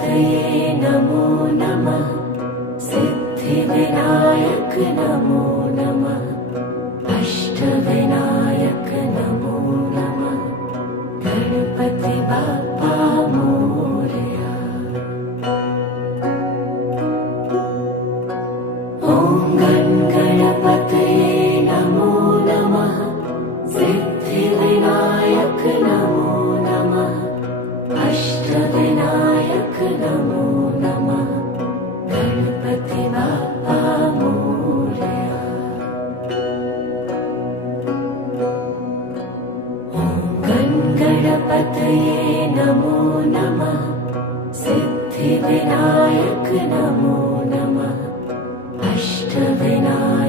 तये नमो नमः। सिद्धिविनायक नमो नमः। अष्टविनायक नमो नमः। गणपति बाप्पा मोरया। ॐ गणपतये नमो नमः। सिद्धिविनायक नमो नमः। अष्टविनायक नमो नमः। गणपति बाप्पा मोरया। ॐ गणपतये नमो नमः। सिद्धिविनायक नमो नमः। अष्टविनायक